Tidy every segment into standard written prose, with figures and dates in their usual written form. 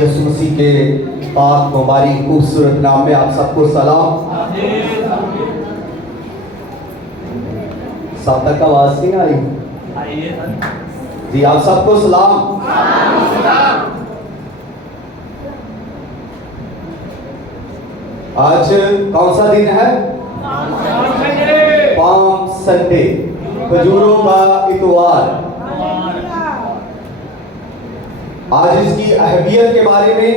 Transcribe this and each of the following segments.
یسوع مسیح کے پاک مبارک خوبصورت نام میں آپ سب کو سلام۔ سب تک آواز نہیں آ رہی؟ جی آپ سب کو سلام۔ آج کون سا دن ہے؟ پام سنڈے، کھجوروں کا اتوار۔ آج اس کی اہمیت کے بارے میں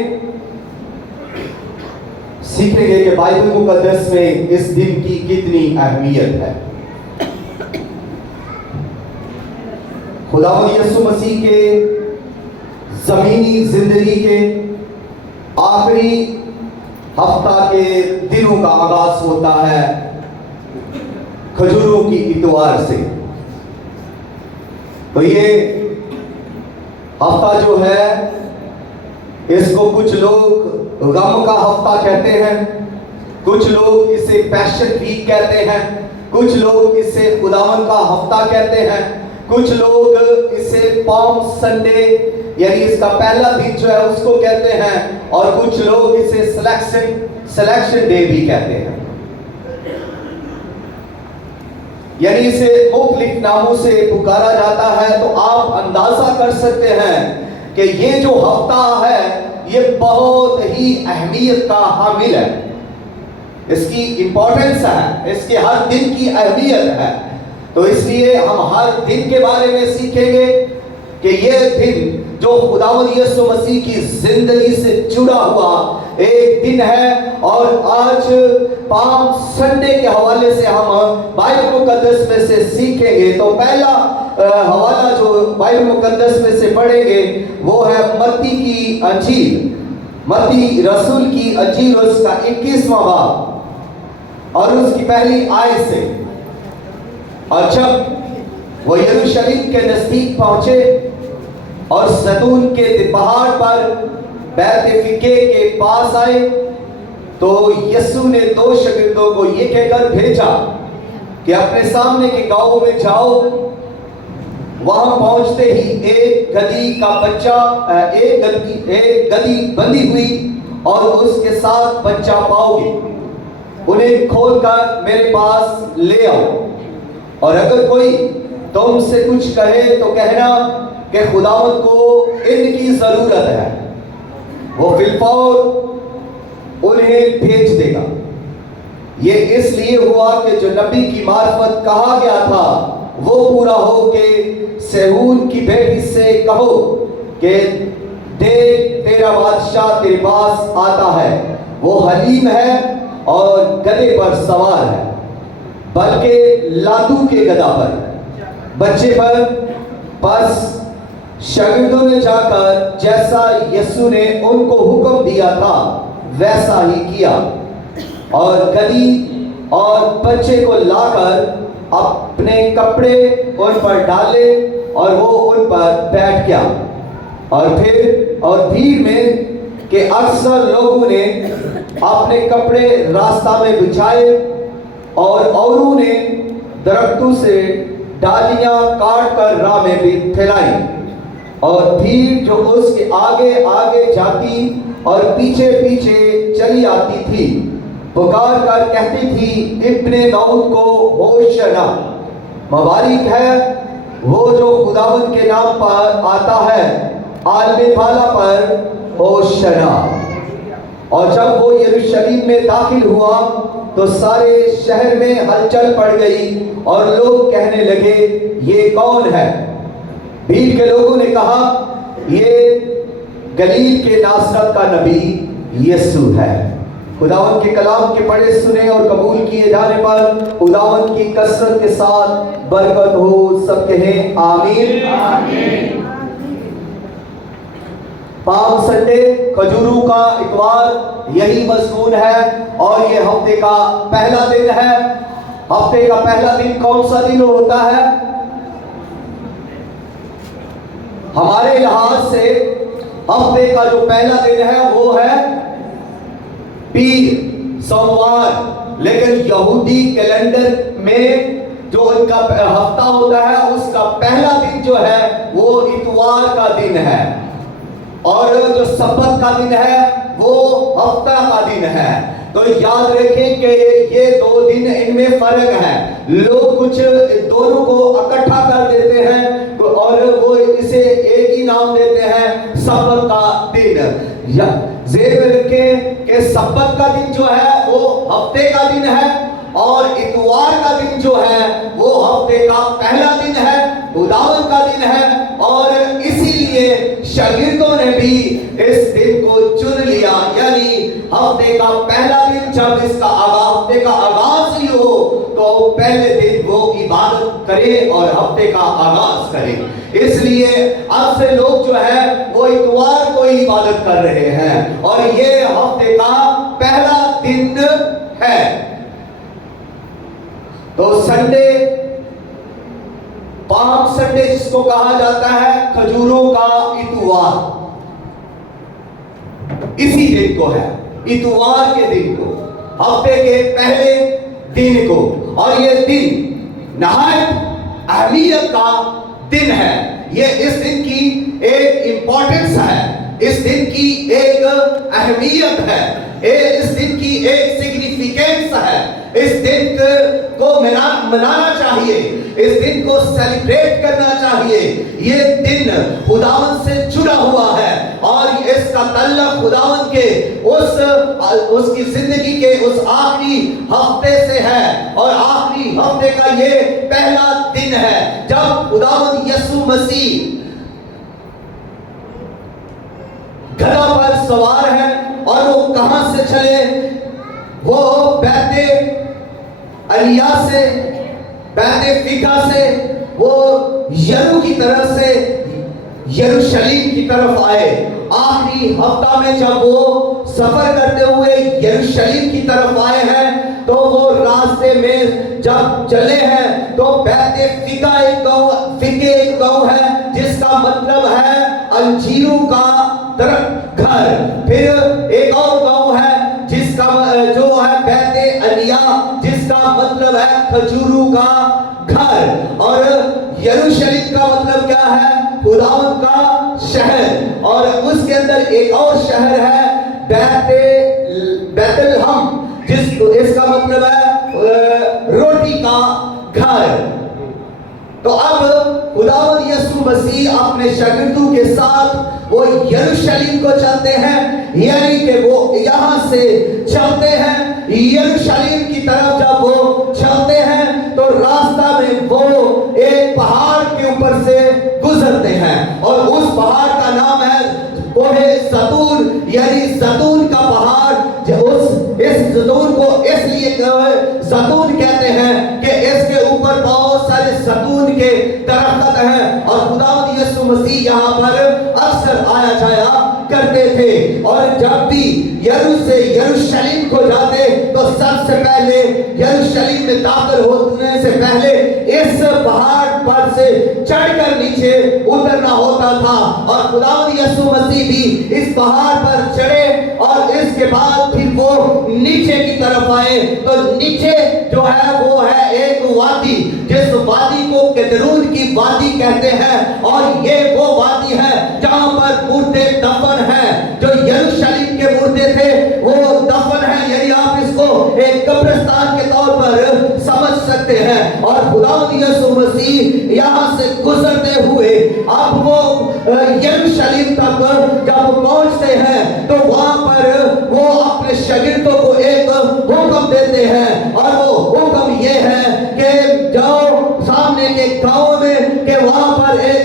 سیکھیں گے کہ بائبل مقدس میں اس دن کی کتنی اہمیت ہے۔ خداوند یسوع مسیح کے زمینی زندگی کے آخری ہفتہ کے دنوں کا آغاز ہوتا ہے کھجوروں کی اتوار سے۔ تو یہ ہفتہ جو ہے اس کو کچھ لوگ غم کا ہفتہ کہتے ہیں، کچھ لوگ اسے پیشن ویک کہتے ہیں، کچھ لوگ اسے خداوند کا ہفتہ کہتے ہیں، کچھ لوگ اسے پام سنڈے یعنی اس کا پہلا دن جو ہے اس کو کہتے ہیں، اور کچھ لوگ اسے سلیکشن ڈے بھی کہتے ہیں، یعنی اسے مختلف ناموں سے پکارا جاتا ہے۔ تو آپ اندازہ کر سکتے ہیں کہ یہ جو ہفتہ ہے یہ بہت ہی اہمیت کا حامل ہے، اس کی امپورٹنس ہے، اس کے ہر دن کی اہمیت ہے۔ تو اس لیے ہم ہر دن کے بارے میں سیکھیں گے کہ یہ دن جو خداوند یسوع مسیح کی زندگی سے جڑا ہوا ایک دن ہے، اور آج پام سنڈے کے حوالے سے ہم بائبل مقدس میں سے سیکھیں گے۔ تو پہلا حوالہ جو بائبل مقدس میں سے پڑھیں گے وہ ہے متی کی انجیل، متی رسول کی انجیل، اس کا 21واں باب اور اس کی پہلی آیت سے۔ اور جب وہ یروشلم کے نزدیک پہنچے اور زیتون کے پہاڑ پر بیت فگے کے پاس آئے تو یسوع نے 2 شاگردوں کو یہ کہہ کر بھیجا کہ اپنے سامنے کے گاؤں میں جاؤ، وہاں پہنچتے ہی ایک گدھی کا بچہ، ایک گدھی بندھی ہوئی اور اس کے ساتھ بچہ پاؤ گے، انہیں کھول کر میرے پاس لے آؤ، اور اگر کوئی تم سے کچھ کہے تو کہنا کہ خداوند کو ان کی ضرورت ہے، وہ فی الفور انہیں بھیج دے گا۔ یہ اس لیے ہوا کہ جو نبی کی معرفت کہا گیا تھا وہ پورا ہو کہ سہون کی بیٹی سے کہو کہ دیکھ تیرا بادشاہ تیرے پاس آتا ہے، وہ حلیم ہے اور گدھے پر سوار ہے، بلکہ لادو کے گدھا پر، بچے پر۔ پس شاگردوں نے جا کر جیسا یسوع نے ان کو حکم دیا تھا ویسا ہی کیا، اور گدھی اور بچے کو لا کر اپنے کپڑے ان پر ڈالے اور وہ ان پر بیٹھ گیا۔ اور بھیڑ میں کہ اکثر لوگوں نے اپنے کپڑے راستہ میں بچھائے اور اوروں نے درختوں سے ڈالیاں کاٹ کر راہ میں بھی پھیلائی، اور بھیڑ جو اس کے آگے آگے جاتی اور پیچھے پیچھے چلی آتی تھی پکار کر کہتی تھی ابن داؤد کو ہوشنا، مبارک ہے وہ جو خداوند کے نام پر آتا ہے، عالم بالا پر ہوشنا۔ اور جب وہ یروشلم میں داخل ہوا تو سارے شہر میں ہلچل پڑ گئی اور لوگ کہنے لگے یہ کون ہے؟ بھیڑ کے لوگوں نے کہا یہ گلیل کے ناصرت کا نبی یسوع ہے۔ خداوند کے کلام کے پڑھے سنے اور قبول کیے جانے پر خداوند کی کثرت کے ساتھ برکت ہو، سب کہیں آمین۔ پام سنڈے، کھجوروں کا اتوار، یہی مضمون ہے، اور یہ ہفتے کا پہلا دن ہے۔ ہفتے کا پہلا دن کون سا دن ہوتا ہے؟ ہمارے لحاظ سے ہفتے کا جو پہلا دن ہے وہ ہے پیر، سوموار، لیکن یہودی کیلنڈر میں جو ان کا ہفتہ ہوتا ہے اس کا پہلا دن جو ہے وہ اتوار کا دن ہے۔ اور جو سبت کا دن ہے وہ ہفتہ کا دن ہے. تو یاد رکھیں کہ یہ دو دن ان میں فرق ہے. لوگ کچھ دونوں کو اکٹھا کر دیتے ہیں اور وہ اسے ایک ہی نام دیتے ہیں سبت کا دن. ذہن میں رکھیں کہ سبت کا دن جو ہے وہ ہفتے کا دن ہے اور اتوار کا دن جو ہے وہ ہفتے کا پہلا دن ہے, خداوند کا دن ہے. اور اسی لیے شاگردوں نے بھی اس دن کو چن لیا, یعنی ہفتے کا پہلا دن جب اس کا ہفتے کا آغاز ہی ہو تو پہلے دن وہ عبادت کرے اور ہفتے کا آغاز کرے. اس لیے اب سے لوگ جو ہے وہ اتوار کو ہی عبادت کر رہے ہیں اور یہ ہفتے کا پہلا دن ہے. تو سنڈے, پام سنڈے جس کو کہا جاتا ہے, کھجوروں کا اتوار, اسی دن کو ہے, اتوار کے دن کو, ہفتے کے پہلے دن کو. اور یہ دن نہایت اہمیت کا دن ہے. یہ اس دن کی ایک امپورٹنس ہے, اس دن کی ایک اہمیت ہے, اس دن کی ایک سگنیفیکینس ہے. اس دن کو منانا چاہیے, اس دن کو سیلیبریٹ کرنا چاہیے. یہ دن خداوند سے جڑا ہوا ہے اور اس کا تعلق خداوند کے اس کی زندگی کے اس آخری ہفتے سے ہے. اور آخری ہفتے کا یہ پہلا دن ہے جب خداوند یسوع مسیح گدھا پر سوار ہے. اور وہ کہاں سے چلے؟ وہ بیت الیا سے, بیت فیکا سے وہ یرو کی طرف سے یروشلیم کی طرف آئے. آخری ہفتہ میں جب وہ سفر کرتے ہوئے یروشلیم کی طرف آئے ہیں تو وہ راستے میں جب چلے ہیں تو بیت فیکا ایک گاؤں ہے جس کا مطلب ہے انجیروں کا درخت گھر. پھر ایک اور گاؤں ہے جس کا جو ہے بیت الیا جس کا مطلب ہے کھجوروں کا گھر. اور یروشلیم کا مطلب کیا ہے؟ خداوند کا شہر. اور اس کے اندر ایک اور شہر ہے بیت الہم اس کا مطلب ہے روٹی کا گھر. تو اب خداوند یسوع مسیح اپنے شاگردوں کے ساتھ وہ یروشلیم کو چلتے ہیں, یعنی کہ وہ یہاں سے چلتے ہیں یروشلیم کی طرف. جب وہ چلتے ہیں تو راستہ میں وہ ایک پہاڑ کے اوپر سے گزرتے ہیں اور اس پہاڑ کا نام ہے کوہ زیتون, یعنی زیتون کا پہاڑ. اس زیتون کو اس لیے زیتون کہتے ہیں کہ اس کے اوپر بہت سارے زیتون کے درخت ہیں اور خداوند یسوع مسیح یہاں پر اکثر آیا جایا کرتے تھے. اور جب بھی سے یروشلیم کو جاتے تو سب سے پہلے یروشلیم میں داخل ہونے سے پہلے اس پہاڑ پر سے چڑھ کر نیچے اترنا ہوتا تھا. اور خداوند یسوع مسیح بھی اس پہاڑ پر چڑھے اور اس کے بعد پھر وہ نیچے کی طرف آئے. تو نیچے جو ہے وہ ہے ایک وادی, جس وادی کو کدرون کی وادی کہتے ہیں. اور یہ وہ وادی ہے جہاں پر مردے دفن ہیں. جو یروشلیم کے مردے تھے وہ دفن ہیں, یعنی آپ اس کو ایک قبرستان کے طور پر سمجھ سکتے ہیں. اور خداوند یسوع مسیح یہاں سے گزرتے ہوئے اب وہ یروشلیم تک جب پہنچتے ہیں تو وہاں پر وہ اپنے شاگردوں کو ایک حکم دیتے ہیں. اور وہ حکم یہ ہے کہ جاؤ سامنے کے گاؤں میں کہ وہاں پر ایک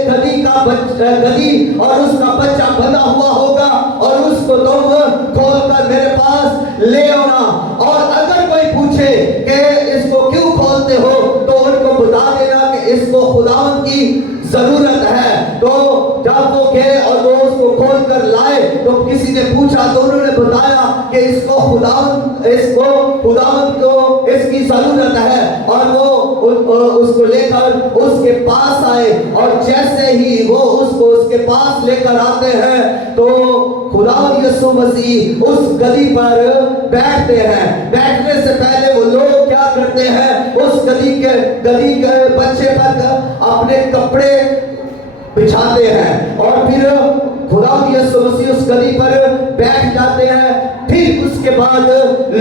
گدھی اور اس کا بچہ بنا ہوا ہوگا اور اس کو تم کھول کر میرے پاس لے آنا. اور اگر کوئی پوچھے کہ اس کو کیوں کھولتے ہو تو ان کو بتا دینا کہ اس کو خداوند کی ضرورت ہے. تو جب وہ گئے اور وہ اس کو کھول کر لائے تو کسی نے پوچھا تو انہوں نے بتایا کہ اس کو خداوند کو اس کی ضرورت ہے. اور وہ اس کو لے کر اس کے پاس آئے اور جیسے ہی وہ اس کے پاس لے کر آتے ہیں تو خداوند یسوع مسیح اس گدھی پر بیٹھتے ہیں. بیٹھنے سے پہلے وہ لوگ کیا کرتے ہیں, اس گدھی کے بچے پر اپنے کپڑے بچھاتے ہیں اور پھر खुदा यीशु मसीह उस गदी पर बैठ जाते हैं। फिर उसके बाद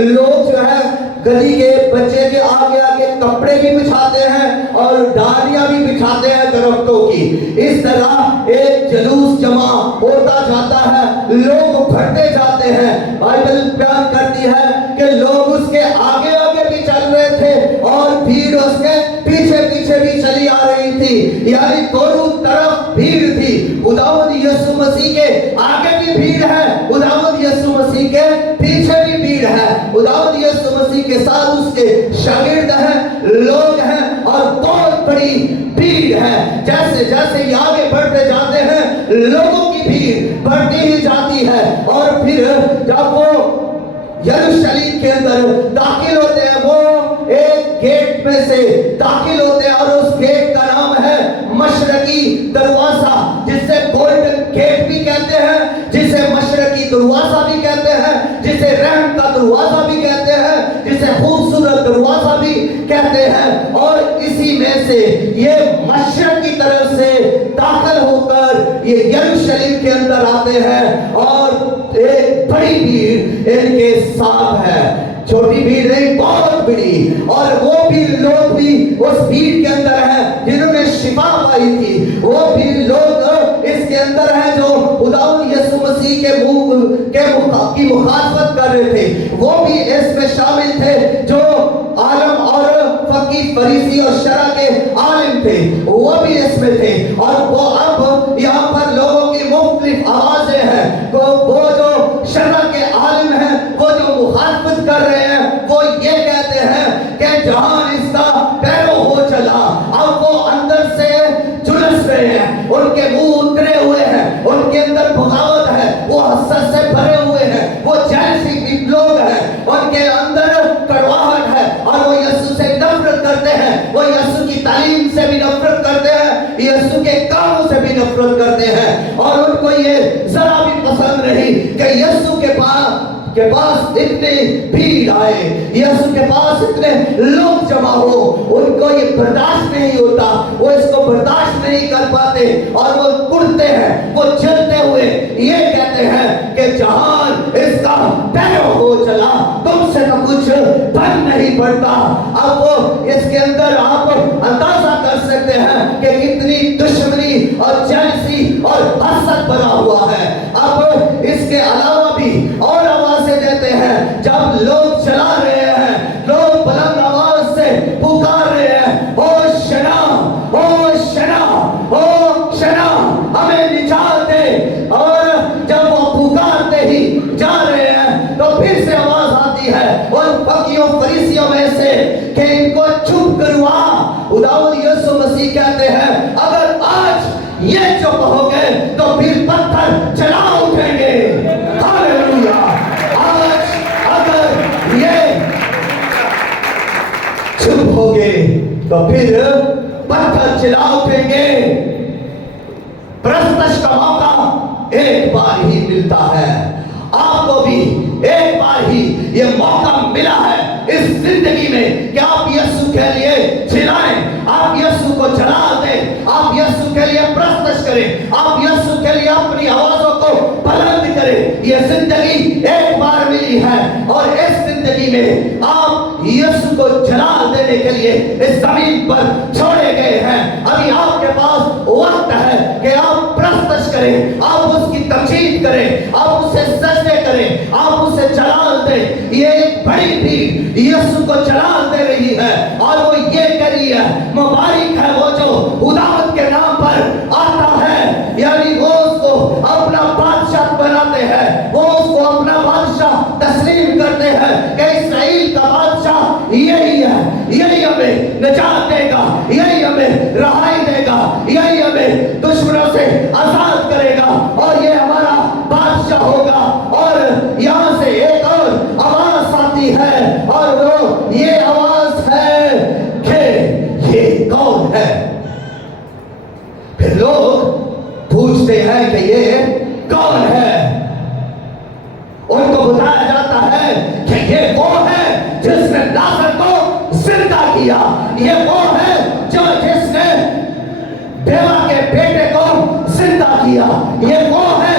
लोग जो है गदी के बच्चे के आगे आगे कपड़े भी बिछाते हैं और डालियां भी बिछाते हैं दरख्तों की। इस तरह एक जुलूस जमा होता जाता है, लोग भरते जाते हैं। बाइबल बयान करती है कि लोग उसके आगे आगे भी चल रहे थे और भीड़ उसके पीछे पीछे भी चली आ रही थी, यानी दोनों तरफ भीड़ थी। खुदावंद यीशु मसीह के आगे भी भीड़ है, खुदावंद यीशु मसीह के पीछे भी भीड़ है। खुदावंद यीशु मसीह के साथ उसके शागिर्द हैं, लोग हैं और बहुत बड़ी भीड़ है। जैसे जैसे ये आगे बढ़ते जाते हैं, लोगों की भीड़ बढ़ती ही जाती है। और फिर जब वो यरूशलेम के अंदर दाखिल होते हैं, वो एक गेट में से दाखिल होते हैं और उस गेट का नाम है मशरकी दरवाजा, जिसे गोल्डन गेट भी कहते हैं, जिसे मशरकी दरवाजा भी कहते हैं, जिसे रहम का दरवाजा भी कहते हैं, जिसे खूबसूरत दरवाजा भी कहते हैं। और इसी में से ये मशरक की तरफ से दाखिल होकर ये यरूशलेम के अंदर आते हैं और एक बड़ी भीड़ इनके साथ है। छोटी भीड़ नहीं, बहुत बड़ी। और वो भी लोग भी उस भीड़ के अंदर हैं जिन्होंने शिफा पाई थी। वो भी लोग इसके अंदर हैं जो खुदावंद यीशु मसीह के की मुखालफत कर रहे थे। वो भी इसमें शामिल थे जो आलम और फकीह फरीसी और शरा के आलिम थे, वो भी इसमें थे। और वो अब यहाँ पर लोगों की मुख्तलिफ आवाजें हैं। तो वो जो शरा के आलिम हैं, वो जो मुखालफत कर रहे हैं, वो ये कहते हैं कि जहान इसका पैरों हो चला। अब वो अंदर से झुलस रहे हैं, उनके मुंह उतरे हुए हैं, उनके अंदर बगावत है, वो हसरत से भरे हुए हैं, वो जैसी लोग हैं, उनके अंदर कड़वाहट है और वो यीशु से नफरत करते हैं। वो यीशु की तालीम से भी नफरत करते हैं, यीशु के कामों से भी नफरत करते हैं। और उनको ये जरा भी पसंद नहीं कि यीशु के पास इतनी भीड़ आए, यीशु के पास इतने लोग जमा हो। उनको ये बर्दाश्त नहीं होता, वो इसको बर्दाश्त नहीं कर पाते और वो कुड़ते हैं, वो जलते हुए ये कहते हैं कि जहान इसका पैरों हो चला, तुमसे तो कुछ बन नहीं पड़ता। अब वो इसके अंदर आप अंदाजा कर सकते हैं कि कितनी दुश्मनी और जेलसी और हसद भरा हुआ है। अब इसके अलावा भी और आवाजें देते हैं, जब लोग चला रहे हैं, लोग बुलंद आवाज से पुकार रहे हैं, ओ शना, ओ शना, ओ शना, हमें निजात दे। और जब वो पुकारते ही जा रहे हैं तो फिर से आवाज आती है और फकीहों फरीसियों में से कि इनको चुप करवा। खुदावंद यीशु मसीह कहते हैं, अगर आज ये चुप हो गए तो फिर पत्थर चला उठेंगे। हालेलुया। आज अगर ये चुप हो गए तो फिर पत्थर चला उठेंगे। प्रस्तश का मौका एक बार ही मिलता है, आपको भी एक बार ही ये मौका मिला है इस जिंदगी में कि आप यीशु के लिए चिल्लाएं, आप यीशु को जला दें, आप यीशु के लिए प्रस्तश करें, आप यीशु के लिए अपनी आवाजों को बुलंद करें। ये जिंदगी एक बार मिली है और इस जिंदगी में आप यीशु को जला देने के लिए इस जमीन पर छोड़े गए हैं। अभी आपके पास वक्त है कि आप प्रस्तश करें, आप उसकी तमजीद करें, आप उसे सजदे करें, आप उसे जलाल दें। ये एक बड़ी भीड़ यीशु को जलाल दे रही है और वो ये कह रही है, मुबारक है वो जो खुदावंद के नाम पर आता है। यानी वो उसको अपना बादशाह बनाते हैं, वो उसको अपना बादशाह तस्लीम करते हैं कि इस्राएल का बादशाह यही है, यही हमें निजात देगा, यही हमें रहाई देगा, यही हमें दुश्मनों से आजाद करेगा और ये हमारा बादशाह होगा। और यहाँ से एक और आवाज आती है और वो ये आवाज है कि ये कौन है। फिर लोग पूछते हैं कि ये कौन है। उनको बताया जाता है कि ये वो है जिसने लाजर को जिंदा किया, ये वो है जो जिसने बेवा के बेटे को जिंदा किया, ये वो है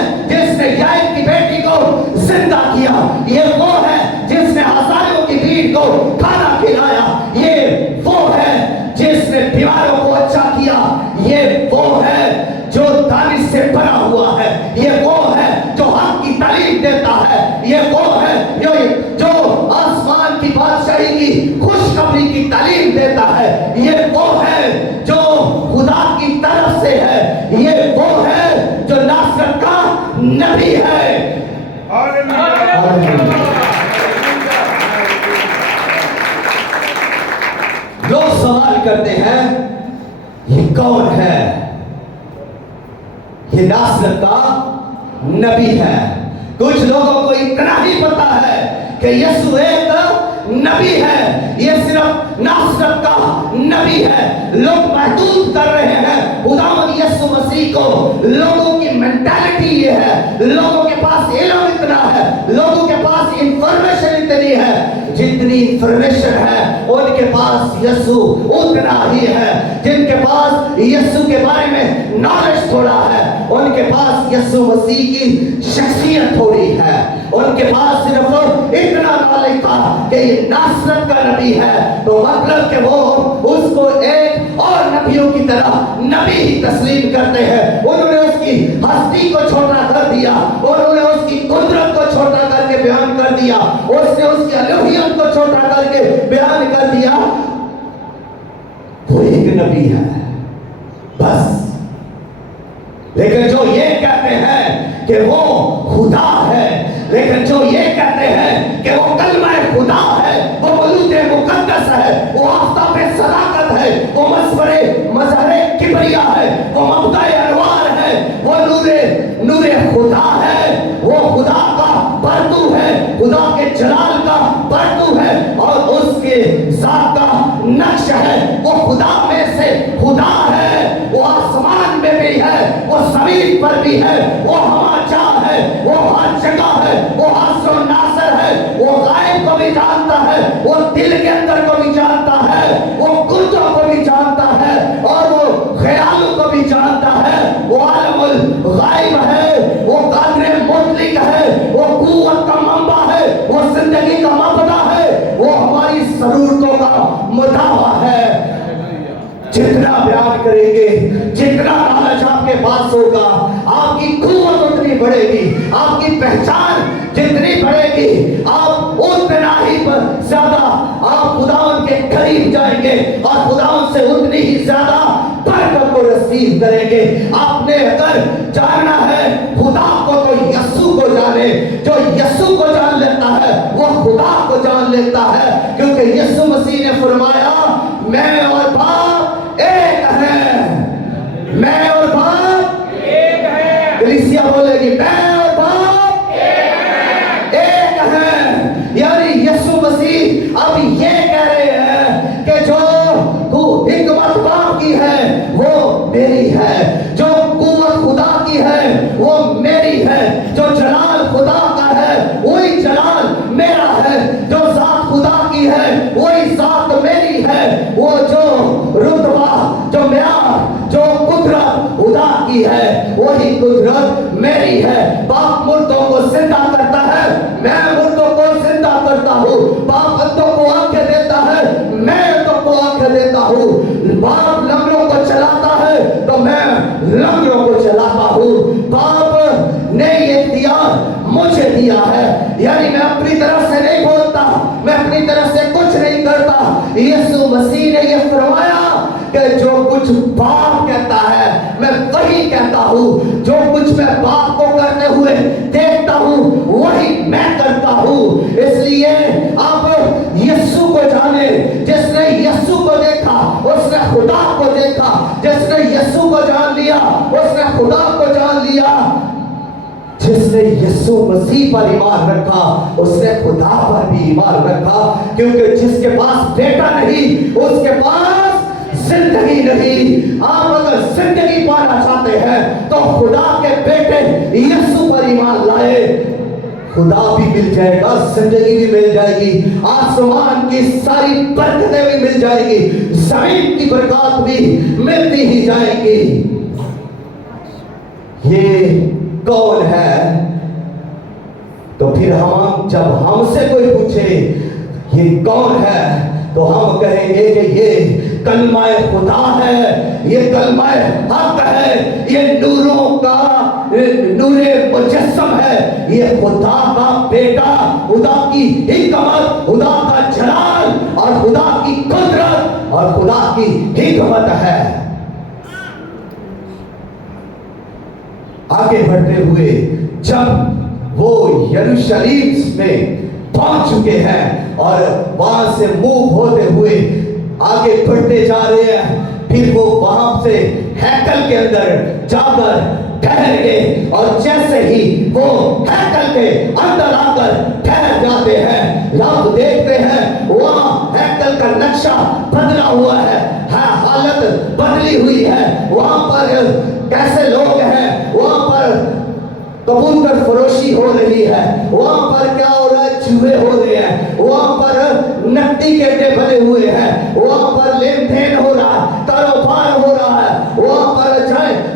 تعلیم دیتا ہے، یہ وہ ہے جو خدا کی طرف سے ہے، یہ وہ ہے جو ناصرت کا نبی ہے۔ لوگ سوال کرتے ہیں یہ کون ہے؟ یہ ناصرت کا نبی ہے۔ کچھ لوگوں کو اتنا ہی پتا ہے کہ یسوع ایک نبی ہے، یہ صرف ناصرت کا نبی ہے۔ لوگ محدود کر رہے ہیں خداوند یسوع مسیح کو۔ لوگوں کی مینٹالٹی یہ ہے، لوگوں کے پاس علم اتنا ہے، لوگوں کے پاس انفارمیشن اتنی ہے، جتنی انفارمیشن ہے ان کے پاس یسوع اتنا ہی ہے۔ جن کے پاس یسوع کے بارے میں نالج تھوڑا ہے، ان کے پاس یسوع مسیح کی شخصیت تھوڑی ہے۔ ان کے پاس صرف اتنا نالج تھا کہ یہ ناصرت کا نبی ہے، تو مطلب کہ وہ اس کو ایک اور نبیوں کی طرح نبی ہی تسلیم کرتے ہیں۔ انہوں نے اس کی ہستی کو چھوٹا کر دیا، انہوں نے اس کی قدرت کو چھوٹا کر کے بیان کر دیا، اس نے اس کی الوہیت کو چھوٹا کر کے بیان کر دیا۔ وہ ایک نبی ہے بس۔ لیکن جو یہ کہتے ہیں کہ وہ خدا ہے، لیکن جو یہ کہتے ہیں کہ وہ کلمہ خدا ہے، وہ مولود مقدس ہے، وہ آفتاب صداقت ہے، وہ مظہر کبریا ہے، وہ مبدأ انوار ہے، وہ نور خدا ہے، وہ خدا کا پرتو ہے، خدا کے جلال کا پرتو ہے، اور اس کے ذات کا نقش ہے۔ وہ خدا میں سے خدا ہے، وہ آسمان میں بھی ہے، وہ زمین پر بھی ہے، وہ ہوا جا ہے، وہ ہر جگہ ہے، وہ حاضر و ناصر ہے، وہ غائب کو بھی جانتا ہے، وہ دل کے اندر کو بھی جانتا ہے، وہ گردوں کو بھی جانتا ہے، اور وہ خیالوں کو بھی جانتا ہے۔ وہ عالم الغائب ہے، وہ قادر مطلق ہے، وہ قوت کا منبع ہے، وہ زندگی کا مبدا ہے، وہ ہماری ضرورتوں کا مداوا ہے۔ جتنا بیان کریں گے، جتنا نالج آپ کے پاس ہوگا، آپ کی قوت اتنی بڑھے گی، آپ کی پہچان جتنی بڑھے گی، آپ اتنا ہی زیادہ آپ خداوند کے قریب جائیں گے، اور خداوند سے اتنی ہی زیادہ برکت کو رسید کریں گے۔ آپ نے اگر جاننا ہے خدا کو تو یسوع کو جانے، جو یسوع کو جان لیتا ہے وہ خدا کو جان لیتا ہے، کیونکہ یسوع مسیح نے فرمایا میں اور باپ ایک ہیں، میں اور باپ ایک ہیں۔ کلیسیا بولے گی میں اور باپ ایک ہیں، یعنی یسوع مسیح اب یہ کہہ رہے ہیں کہ جو حکمت باپ کی ہے وہ میری ہے، جو قوت خدا کی ہے وہ میری ہے، جو جلال خدا کا ہے وہی جلال میرا ہے، جو ذات خدا کی ہے وہی ذات میری ہے، وہ جو رتبہ، جو معیار، جو قدرت خدا کی ہے وہی قدرت میری ہے۔ باپ مردوں کو زندہ کرتا ہے، میں مردوں کو زندہ کرتا ہوں۔ باپ اندھوں کو آنکھیں دیتا ہے، میں اندھوں کو آنکھیں دیتا ہوں۔ باپ لنگڑوں کو چلاتا ہے تو میں لنگڑوں کو چلاتا ہوں۔ باپ نے یہ اختیار مجھے دیا ہے، یعنی میں اپنی طرف سے نہیں بولتا، میں اپنی طرف سے کچھ نہیں کرتا۔ یسوع مسیح نے یہ فرمایا کہ جو کچھ باپ کہتا ہے میں وہی کہتا ہوں، جو کچھ میں باپ کو کرتے ہوئے دیکھتا ہوں وہی میں کرتا ہوں۔ اس لیے آپ یسوع کو جانیں۔ جس نے یسوع کو دیکھا اس نے خدا کو دیکھا، جس نے یسوع کو جان لیا اس نے خدا کو جان لیا۔ جس نے یسوع مسیح پر ایمان رکھا اس نے خدا پر بھی ایمان رکھا، کیونکہ جس کے پاس بیٹا نہیں اس کے پاس زندگی نہیں۔ آپ اگر زندگی پانا چاہتے ہیں تو خدا کے بیٹے یسوع پر ایمان لائے، خدا بھی مل جائے گا، زندگی بھی مل جائے گی، آسمان کی ساری برکتیں بھی مل جائے گی، زمین کی برکات بھی ملتی ہی جائے گی۔ یہ کون ہے؟ تو پھر جب ہم سے کوئی پوچھے یہ کون ہے تو ہم کہیں گے کہ یہ کلمہ خدا ہے، یہ کلمہ حق ہے، یہ نوروں کا نور مجسم ہے، یہ خدا کا بیٹا، خدا کی حکمت، خدا کا جلال اور خدا کی قدرت की हिकमत है। आगे बढ़ते हुए जब वो यरूशलेम में पहुंच चुके हैं और वहां से मूव होते हुए आगे बढ़ते जा रहे हैं, फिर वो वहां से हैकल के अंदर जाकर ठहर गए। और जैसे ही वो हैकल के अंदर आकर ठहर जाते हैं, आप देखते हैं वहां हैकल का नक्शा बदला हुआ है, हालत बदली हुई है। वहां पर कैसे लोग हैं, वहां पर कबूतर फरोशी हो रही है, वहां पर क्या हो रहा है, चूहे हो रहे हैं, वहां पर नकदी के अड्डे बने हुए हैं, वहां पर लेन देन हो रहा है, कारोबार हो रहा है, वहां पर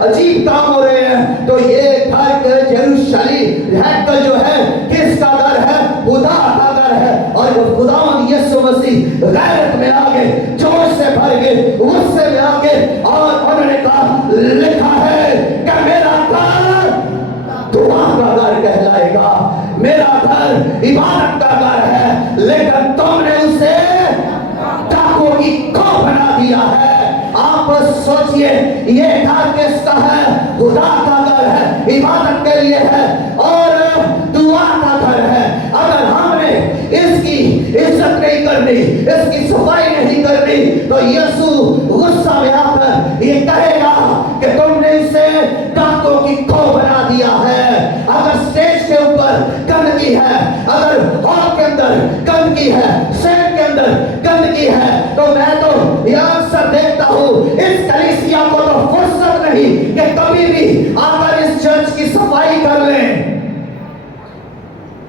अजीब काम हो रहे हैं। तो ये घर यरूशलेम हैकल जो है किसका घर है? खुदा का घर है। और जब खुदावंद यीशु मसीह गैरत में आ गए, जोश से भर गए, गुस्से में आ गए और उन्होंने कहा, लिखा है कि मेरा घर दुआ का घर कहलाएगा, मेरा घर इबादत का घर है, लेकिन तुमने उसे डाकुओं की खो बना दिया है। आप सोचिए, ये घर किसका है? खुदा का घर है, इबादत के लिए है और दुआ का घर है। अगर हमने इसकी इज्जत नहीं करनी, इसकी सफाई नहीं करनी, तो यीशु गुस्सा में आकर ये कहेगा कि तुमने इसे डाकुओं की खो बना दिया है। अगर स्टेज के ऊपर गंदगी है, अगर हॉल के अंदर गंदगी है, सेट के अंदर गंदगी है, तो मैं तो यह अक्सर देखता हूं, इस कलीसिया को तो फुर्सत नहीं कि कभी भी आकर इस चर्च की सफाई कर लें।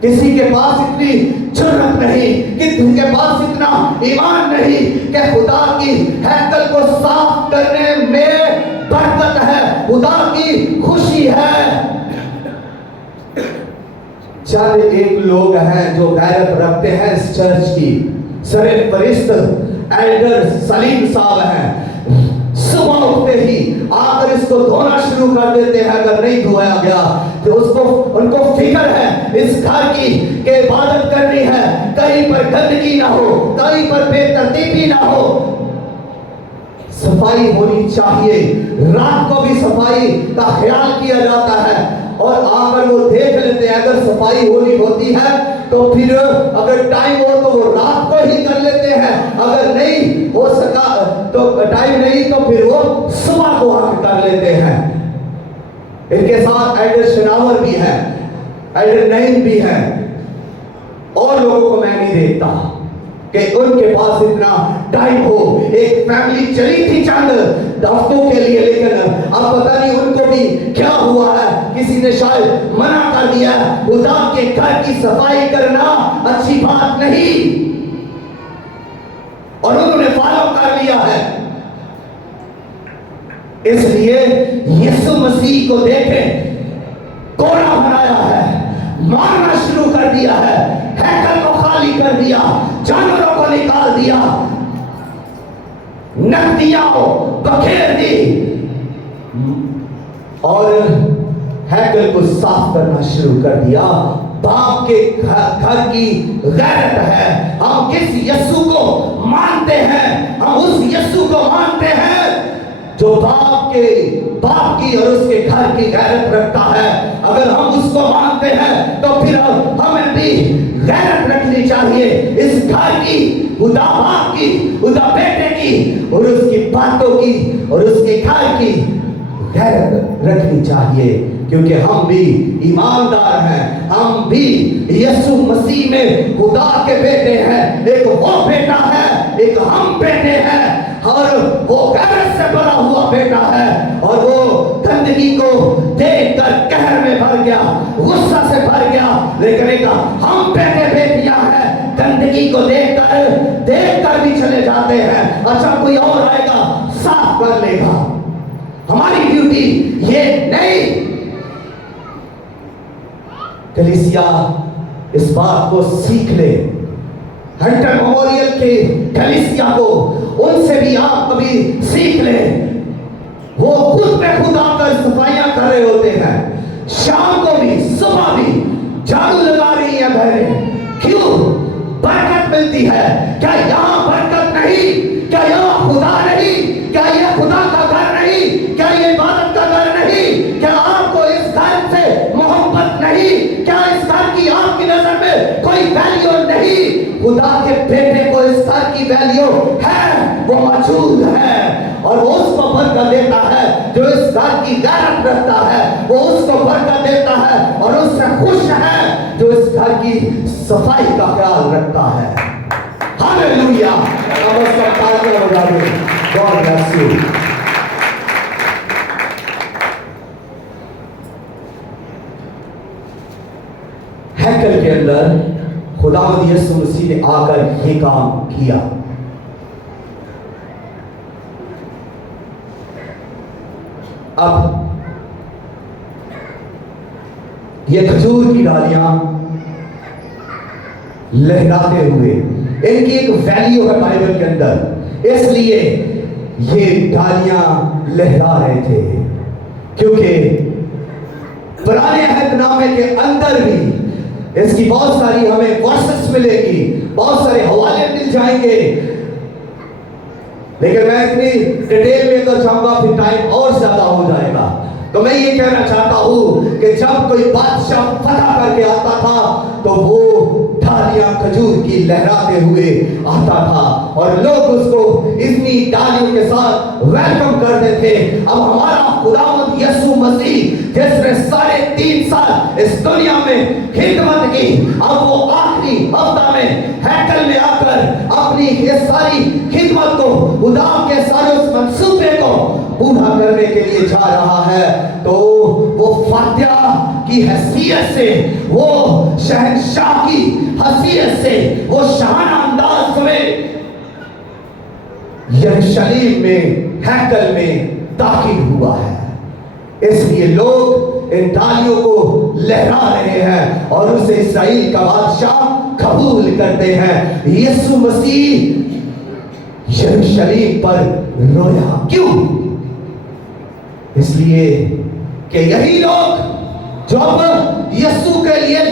किसी के पास इतनी जुर्रत नहीं, किसी के पास इतना ईमान नहीं कि खुदा की हैकल को साफ करने में बरकत है, खुदा की खुशी है। चंद एक लोग हैं जो गैरत रखते हैं इस चर्च की। सरपरस्त एल्डर सलीम साहब हैं, सुबह उठते ही आकर इसको धोना शुरू कर देते हैं। अगर नहीं धोया गया तो उनको फिक्र है इस घर की के इबादत करनी है, कहीं पर गंदगी ना हो, कहीं पर बेतरतीबी ना हो, सफाई होनी चाहिए। रात को भी सफाई का ख्याल किया जाता है और आकर वो देख लेते हैं, अगर सफाई होती है तो फिर अगर टाइम हो तो वो रात को ही कर लेते हैं, अगर नहीं हो सका तो टाइम नहीं तो फिर वो सुबह को आकर कर लेते हैं। इनके साथ एल्डर शनावर भी है, एल्डर नईम भी है, और लोगों को मैं नहीं देखता कि उनके पास इतना टाइम हो। एक फैमिली चली थी चंद हफ्तों के लिए, लेकिन अब पता नहीं उनको भी क्या हुआ है, किसी ने शायद मना कर दिया। खुदा के घर की सफाई करना अच्छी बात नहीं, और उन्होंने फॉलो कर लिया है। इसलिए यीशु मसीह को देखें, कोड़ा बनाया है, मारना शुरू कर दिया है, हैकल को खाली कर दिया, जानवरों को निकाल दिया, नदियां बखेर दी और हैकल को साफ करना शुरू कर दिया। बाप के घर की गैरत है। हम किस यीशु को मानते हैं? हम उस यीशु को मानते हैं जो बाप की और उसके घर की गैरत रखता है। अगर हम उसको मानते हैं तो फिर हमें भी गैरत रखनी चाहिए इस घर की, खुदा बाप की, खुदा बेटे की, और उसकी बातों की और उसके घर की गैरत रखनी चाहिए, क्योंकि हम भी ईमानदार हैं, हम भी यीशु मसीह में खुदा के बेटे हैं। एक वो बेटा है, एक हम बेटे हैं, और वो गैरत से भरा हुआ बेटा है, और वो गंदगी को देखकर कहर में भर गया, गुस्सा से भर गया। लेकिन एक हम बेटे बेटियां हैं, गंदगी को देखकर भी चले जाते हैं। अच्छा, कोई और आएगा साफ कर लेगा, हमारी ड्यूटी ये नहीं। कलीसिया इस बात को सीख ले। हंटर मेमोरियल के कलीसिया को उनसे भी आप कभी सीख ले। वो खुद पे खुद आकर सफाइयां कर रहे होते हैं, शाम को भी सुबह भी झाड़ू लगा रही है बहनें। क्यों? बरकत मिलती है। क्या यहाँ बरकत नहीं? क्या यहाँ खुदा नहीं? क्या इस घर की आपकी नजर में कोई वैल्यू नहीं? खुदा के बेटे को इस घर की वैल्यू है, वो मौजूद है, और वो उसको बरकत देता है। जो इस घर की गैरत रखता है वो उसको बरकत देता है, और उससे खुश है जो इस घर की सफाई का ख्याल रखता है। हालेलुया। God bless you. हैकल के अंदर खुदावंद यीशु मसीह ने आकर ये काम किया। अब ये खजूर की डालियां लहराते हुए, इनकी एक वैल्यू है बाइबल के अंदर, इसलिए ये डालियां लहरा रहे थे, क्योंकि पुराने अहदनामे के अंदर भी इसकी बहुत सारी हमें वर्सेस मिलेगी, बहुत सारे हवाले मिल जाएंगे, लेकिन मैं इतनी डिटेल में अगर जाऊंगा फिर टाइम और ज्यादा हो जाएगा। तो मैं ये कहना चाहता हूं कि जब कोई बादशाह फतह करके आता था तो वो डालियां खजूर की लहराते हुए आता था, और लोग उसको इतनी डालियों के साथ वेलकम करते थे। अब हमारा खुदावंद यीशु मसीह जिसने 3.5 साल इस दुनिया में खिदमत की, अब वो आखिरी हफ्ता में हैकल में आकर अपनी ये सारी खिदमत को, खुदा के सारे उस मंसूबे को पूरा करने के लिए जा रहा है। तो वो फातिहा की हैसियत से, वो शहंशाह की हैसियत से, वो शाहाना अंदाज में यरूशलेम में हैकल में दाखिल हुआ है। इसलिए लोग इन डालियों को लहरा रहे हैं और उसे इस्राएल का बादशाह कबूल करते हैं। यीशु मसीह यरूशलेम पर रोया, क्यों? इसलिए कि यही लोग जो अब यीशु के लिए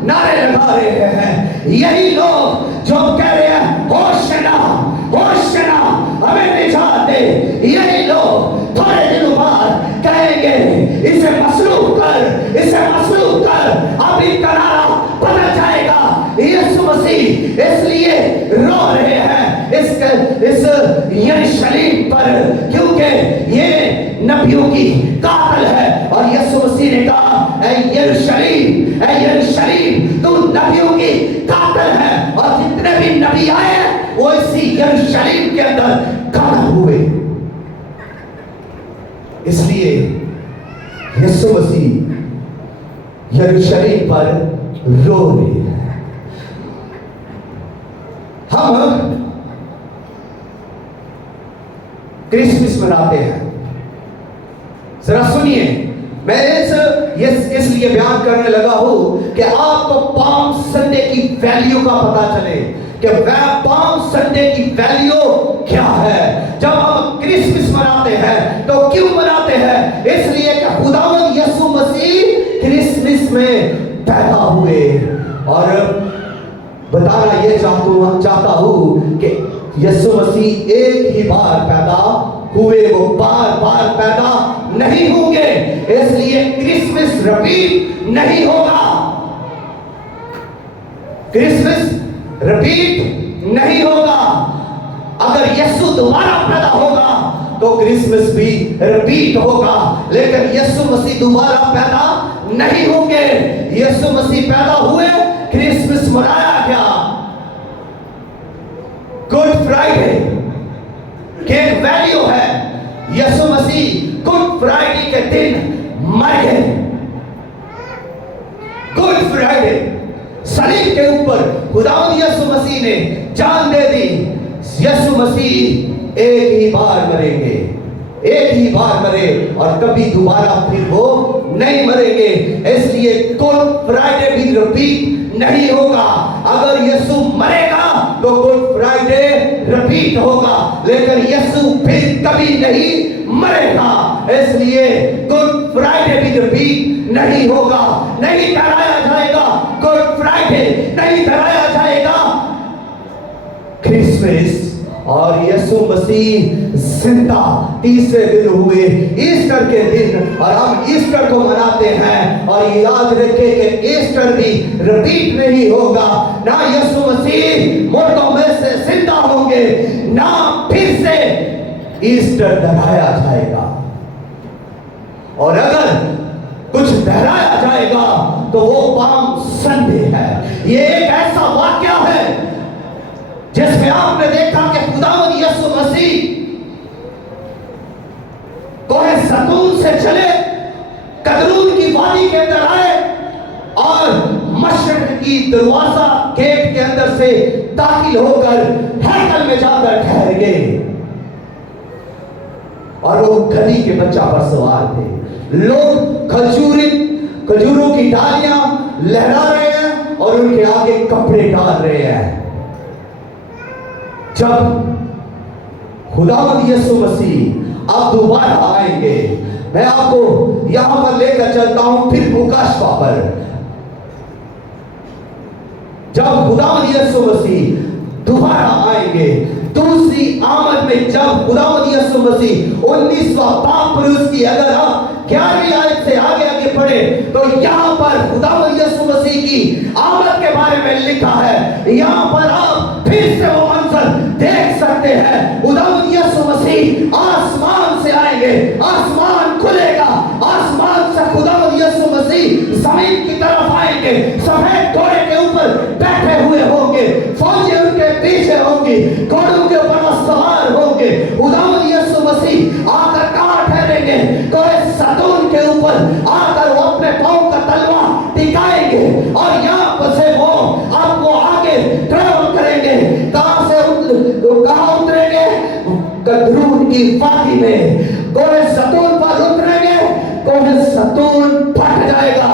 नारे लगा रहे हैं, यही लोग जो कह रहे हैं होशना होशना हमें निजात दे, यही लोग थोड़े दिनों बाद कहेंगे इसे मसलूब कर, इसे मसलूब कर, अब इनका नारा बदल जाएगा। यीशु मसीह इसलिए रो रहे हैं इस यरूशलेम पर, क्योंकि ये नबियों की कातिल है। और यीशु मसीह ने कहा ऐ यरूशलेम, ऐ यरूशलेम, तू नबियों की कातिल है, और जितने भी नबी आए वो इसी यरूशलेम के अंदर कातिल हुए। इसलिए यीशु मसीह यरूशलेम पर रो रहे हैं। हम क्रिसमस मनाते हैं। जरा सुनिए, मैं इसलिए बयान करने लगा हूं कि आपको पाम संडे की वैल्यू का पता चले कि पाम संडे की वैल्यू क्या है। जब हम क्रिसमस मनाते हैं तो क्यों मनाते हैं? इसलिए कि खुदावंद यीशु मसीह क्रिसमस में पैदा हुए। और बताना ये चाहता हूं कि यीशु मसीह एक ही बार पैदा हुए, वो बार बार पैदा नहीं होंगे, इसलिए क्रिसमस रिपीट नहीं होगा। क्रिसमस रिपीट नहीं होगा। अगर यीशु दोबारा पैदा होगा तो क्रिसमस भी रिपीट होगा, लेकिन यीशु मसीह दोबारा पैदा नहीं होंगे। यीशु मसीह पैदा हुए, क्रिसमस मनाया गया। गुड फ्राइडे की एक वैल्यू है, यीशु मसीह गुड फ्राइडे के दिन मर गए। गुड फ्राइडे सलीब के ऊपर खुदावंद यीशु मसीह ने जान दे दी। यीशु मसीह एक ही बार मरेंगे, एक ही बार मरे और कभी दोबारा फिर वो नहीं मरेंगे, इसलिए गुड फ्राइडे भी रिपीट नहीं होगा। अगर यीशु मरेगा तो गुड फ्राइडे रिपीट होगा, लेकिन यीशु फिर कभी नहीं मरेगा, इसलिए गुड फ्राइडे भी रिपीट नहीं होगा। नहीं कराया जाएगा गुड फ्राइडे, नहीं कराया जाएगा क्रिसमस। और यीशु मसीह जिंदा तीसरे दिन हुए, ईस्टर के दिन, और हम ईस्टर को मनाते हैं। और याद रखें कि ईस्टर भी रिपीट नहीं होगा, ना यीशु मसीह मुर्दों में से जिंदा होंगे, ना फिर से ईस्टर दोहराया जाएगा। और अगर कुछ दोहराया जाएगा तो वो पाम संडे है। ये एक ऐसा वाक्य है जिसमें आपने देखा कि खुदावंद यीशु मसीह कोहे ज़ैतून से चले, कदरून की वादी के अंदर आए और मशरिक की दरवाजा गेट के अंदर से दाखिल होकर हैकल में जाकर ठहर गए। और वो गधी के बच्चा पर सवार थे। लोग खजूरों की डालियां लहरा रहे हैं और उनके आगे कपड़े डाल रहे हैं। जब खुदावंद यीशु मसीह अब दोबारा आएंगे, मैं आपको यहां पर लेकर चलता हूं फिर मुकाशवा पर। जब खुदावंद यीशु मसीह दोबारा आएंगे, दूसरी आमद में जब खुदावंद यीशु मसीह 19वां पाप पुरुष की अगर आप 11वीं आयत से आगे आगे पढ़े तो यहां पर खुदावंद यीशु मसीह की आमद के बारे में लिखा है। यहां पर आप फिर से वो मंजर देख सकते हैं। खुदावंद यीशु मसीह आसमान से आएंगे, आसमान खुलेगा, आसमान से खुदावंद यीशु मसीह जमीन की तरफ आएंगे, सफेद घोड़े के ऊपर बैठे हुए होंगे, फौजी उनके पीछे होंगी, घोड़ों के ऊपर सवार होंगे। खुदावंद यीशु मसीह आकर कहां ठहरेंगे? कोहे ज़ैतून के ऊपर आकर वो अपने पांव का तलवा टिकाएंगे और यहाँ पर से वो आपको आगे ट्रैवल करेंगे। कहां से कहां उतरेंगे? कदरून की वादी में। कोहे ज़ैतून पर उतरेंगे, कोहे ज़ैतून फट जाएगा,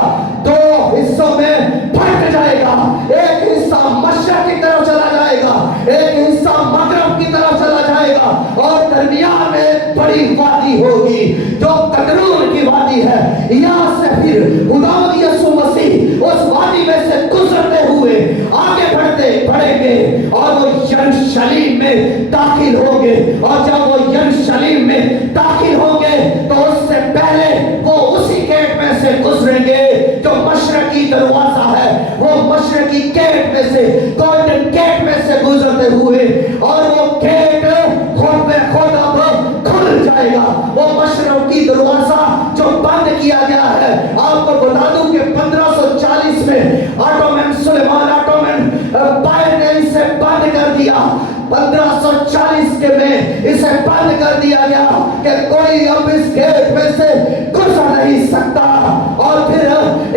दो हिस्सों में फट जाएगा। एक हिस्सा मशरक की तरफ चला जाएगा, एक हिस्सा मगरब की तरफ चला जाएगा और दरमियान में बड़ी वादी होगी जो कदरून की वादी है। यहाँ से फिर खुदावंद यीशु मसीह उस वादी में से गुजरते हुए आगे बढ़ेंगे और वो यरूशलेम में दाखिल होंगे। और जब वो यरूशलेम में दाखिल होंगे तो उससे पहले वो उसी गेट में से गुजरेंगे जो मशरकी दरवाजा है। वो मशरकी गेट में से, गोल्डन गेट में से गुजरते हुए, और वो गेट खुद में खुद अब खुल जाएगा। वो मशरकी दरवाजा जो बंद किया गया है, आपको बता दूं कि 1540 में ऑटोमन सुलेमान पायर ने इसे बंद कर दिया। 1540 के में इसे बंद कर दिया गया कि कोई अब इस गेट में से गुजर नहीं सकता। और फिर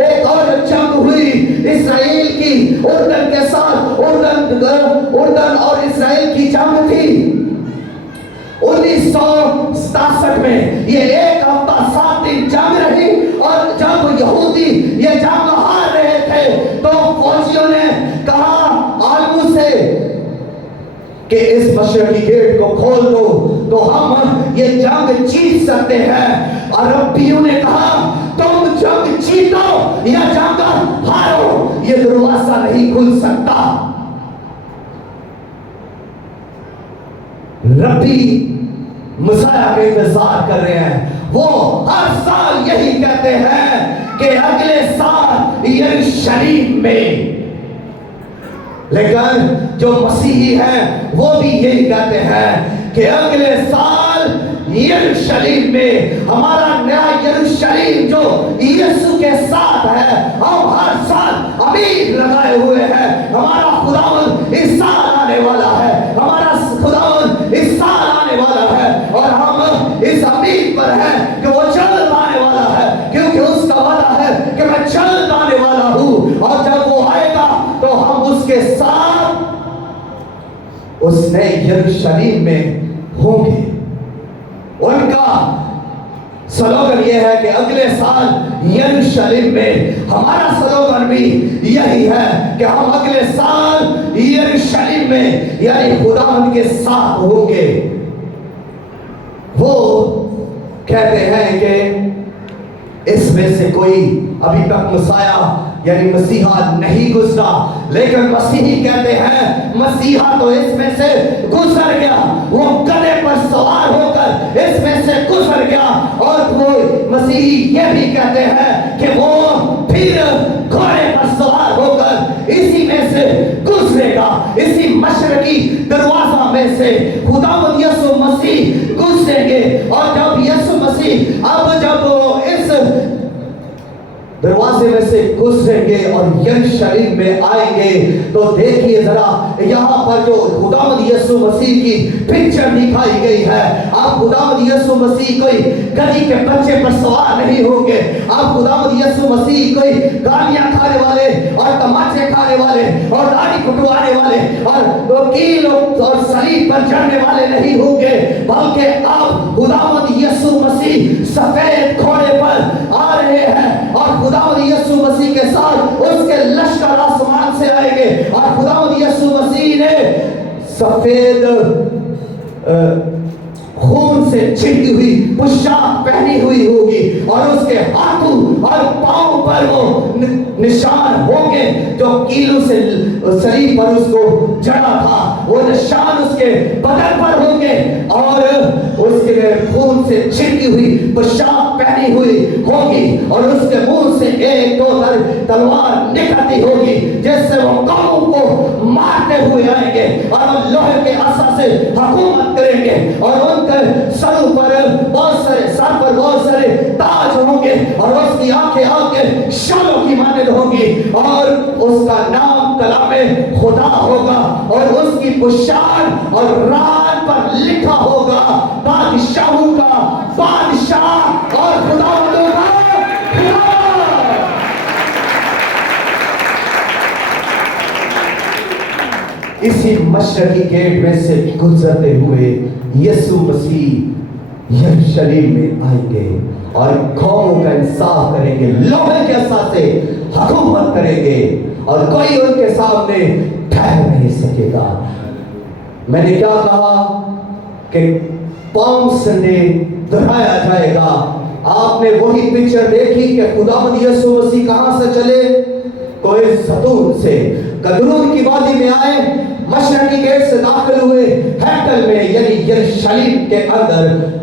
एक और जंग हुई इस्राएल की उर्दन के साथ। उर्दन और इस्राएल की जंग थी 1967 में। ये एक हफ्ता 7 दिन जंग रही और जब यहूदी ये जंग हार रहे थे तो फौजियों ने कहा आलमू से कि इस मशरकी गेट को खोल दो तो हम ये जंग जीत सकते हैं। अरबियों ने कहा तुम जंग जीतो या जंग हारो, ये दरवाजा नहीं खुल सकता। रब्बी मसाया का इंतजार कर रहे हैं। वो हर साल यही कहते हैं कि अगले साल यरूशलेम में, लेकिन जो मसीही हैं वो भी यही कहते हैं कि अगले साल यरूशलेम में, हमारा नया यरूशलेम जो यीशु के साथ है, हम हर साल उम्मीद लगाए हुए हैं हमारा खुदावंद इस साल आने वाला है, हमारा खुदावंद इस साल आने वाला है। और हम इस उम्मीद पर हैं कि वो जल्द आने वाला है, क्योंकि उसका वादा है कि मैं जल्द आने वाला हूँ। और जब वो आएगा तो हम उसके साथ उस नए यरूशलेम में होंगे। उनका स्लोगन यह है कि अगले साल यरूशलेम में, हमारा स्लोगन भी यही है कि हम अगले साल यरूशलेम में यानी खुदावंद के साथ होंगे। वो कहते हैं कि इसमें से कोई अभी तक मसाया यानी मसीहा नहीं गुजरा, लेकिन मसीही कहते हैं मसीहा तो इसमें से गुजर गया। वो गधे पर सवार होकर इसमें से गुजर गया। और वो मसीही ये भी कहते हैं कि वो फिर घोड़े पर सवार होकर इसी में से गुजरेगा, इसी मशरकी दरवाजा में से खुदावंद यीशु मसीह गुजरेंगे। और जब यीशु मसीह जब वो इस दरवाजे में से गुजरेंगे और यरूशलेम में आएंगे, तो देखिए जरा यहाँ पर जो खुदावंद यीशु मसीह की पिक्चर दिखाई गई है। आप खुदावंद यीशु मसीह कोई गधी के बच्चे पर सवार नहीं होंगे, आप खुदावंद यीशु मसीह कोई गालियां खाने वाले और तमाचे खाने वाले और दाढ़ी कुटवाने वाले और वकील और सलीब पर चढ़ने वाले नहीं होंगे, बल्कि आप खुदावंद यीशु मसीह सफेद घोड़े पर आ रहे हैं और खुदावंद यीशु मसीह के साथ उसके लश्कर आसमान से आएंगे। और खुदावंद यीशु मसीह ने सफेद खून से छिड़की हुई पोशाक पहनी हुई होगी और उसके हाथों और पांव पर वो निशान होंगे जो कीलों से शरीर पर उसको जड़ा था, वो निशान उसके बदन पर होंगे और उसके खून से छिड़की हुई पोशाक पहनी हुई होगी और उसके मुंह से एक दो तलवार निकलती होगी जिससे वो कौमों को मारते हुए आएंगे और लोहे के आसा से हुकूमत करेंगे। और उनके सरों पर बहुत सारे ताज होंगे और उसकी आंखें शालों की मानद होंगी और उसका नाम कलामे खुदा होगा और उसकी पोशाक और रान पर लिखा होगा बादशाहों का बादशाह और खुदावंद का खुदा। इसी मशरकी गेट में से गुजरते हुए यीशु मसीह यरूशलेम में आएंगे और कौमों का इंसाफ करेंगे, लोहे के साथ से हुकूमत करेंगे और कोई उनके सामने ठहर नहीं सकेगा। मैंने क्या कहा कि पाम संडे दोहराया जाएगा। आपने वही पिक्चर देखी कि खुदावंद यीशु मसीह कहां से चले, कोई ज़ैतून से कदरून की वादी में आए, मशरकी गेट से दाखिल हुए, हैकल में यानी यरूशलेम के अंदर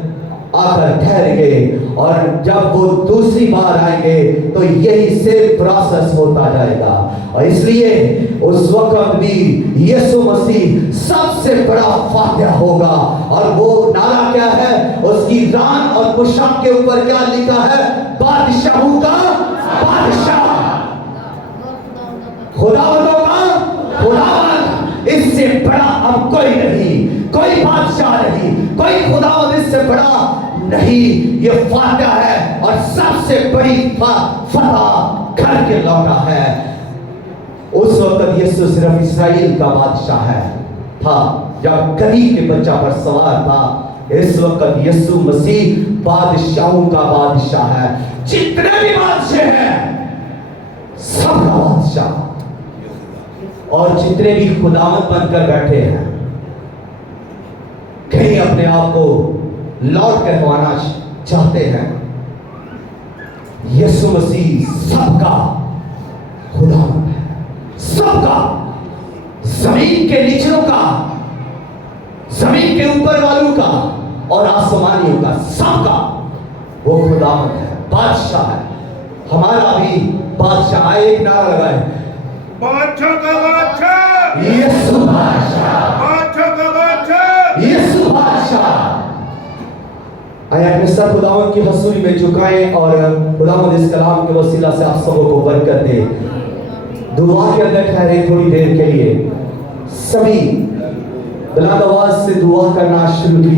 आकर ठहर गए और जब वो दूसरी बार आएंगे तो यही सेम प्रोसेस होता जाएगा। और इसलिए उस वक्त भी यीशु मसीह सबसे बड़ा फातिहा होगा और वो नारा क्या है, उसकी रान और पोशाक के ऊपर क्या लिखा है, बादशाहों का बादशाह, खुदावंदों का खुदावंद। इससे बड़ा अब कोई नहीं, कोई बादशाह नहीं, कोई खुदावंद इससे बड़ा नहीं। ये फातिहा है और सबसे बड़ी फतह घर के लौटा है। उस वक्त यीशु सिर्फ इस्राएल का बादशाह था जब गधी के बच्चा पर सवार था। इस वक्त यीशु मसीह बादशाहों का बादशाह है। जितने भी बादशाह हैं सबका बादशाह और जितने भी खुदावंद बनकर बैठे हैं, कहीं अपने आप को लौट कहवाना चाहते हैं, यीशु मसीह सबका खुदावंद है, सबका, जमीन के नीचों का, जमीन के ऊपर वालों का और आसमानियों का, सबका वो खुदावंद है, बादशाह है। हमारा भी बादशाह। एक नारा लगाए, बादशाह का बादशाह यीशु बादशाह, बादशाह का बादशाह यीशु बादशाह। आइए अपने सर खुदावंद की हजूरी में झुकाएं और खुदावंद इस कलाम के वसीला से आप सबों को बरकत दे। दुआ के अंदर ठहरे थोड़ी देर के लिए, सभी बुलंद आवाज से दुआ करना शुरू कीजिए।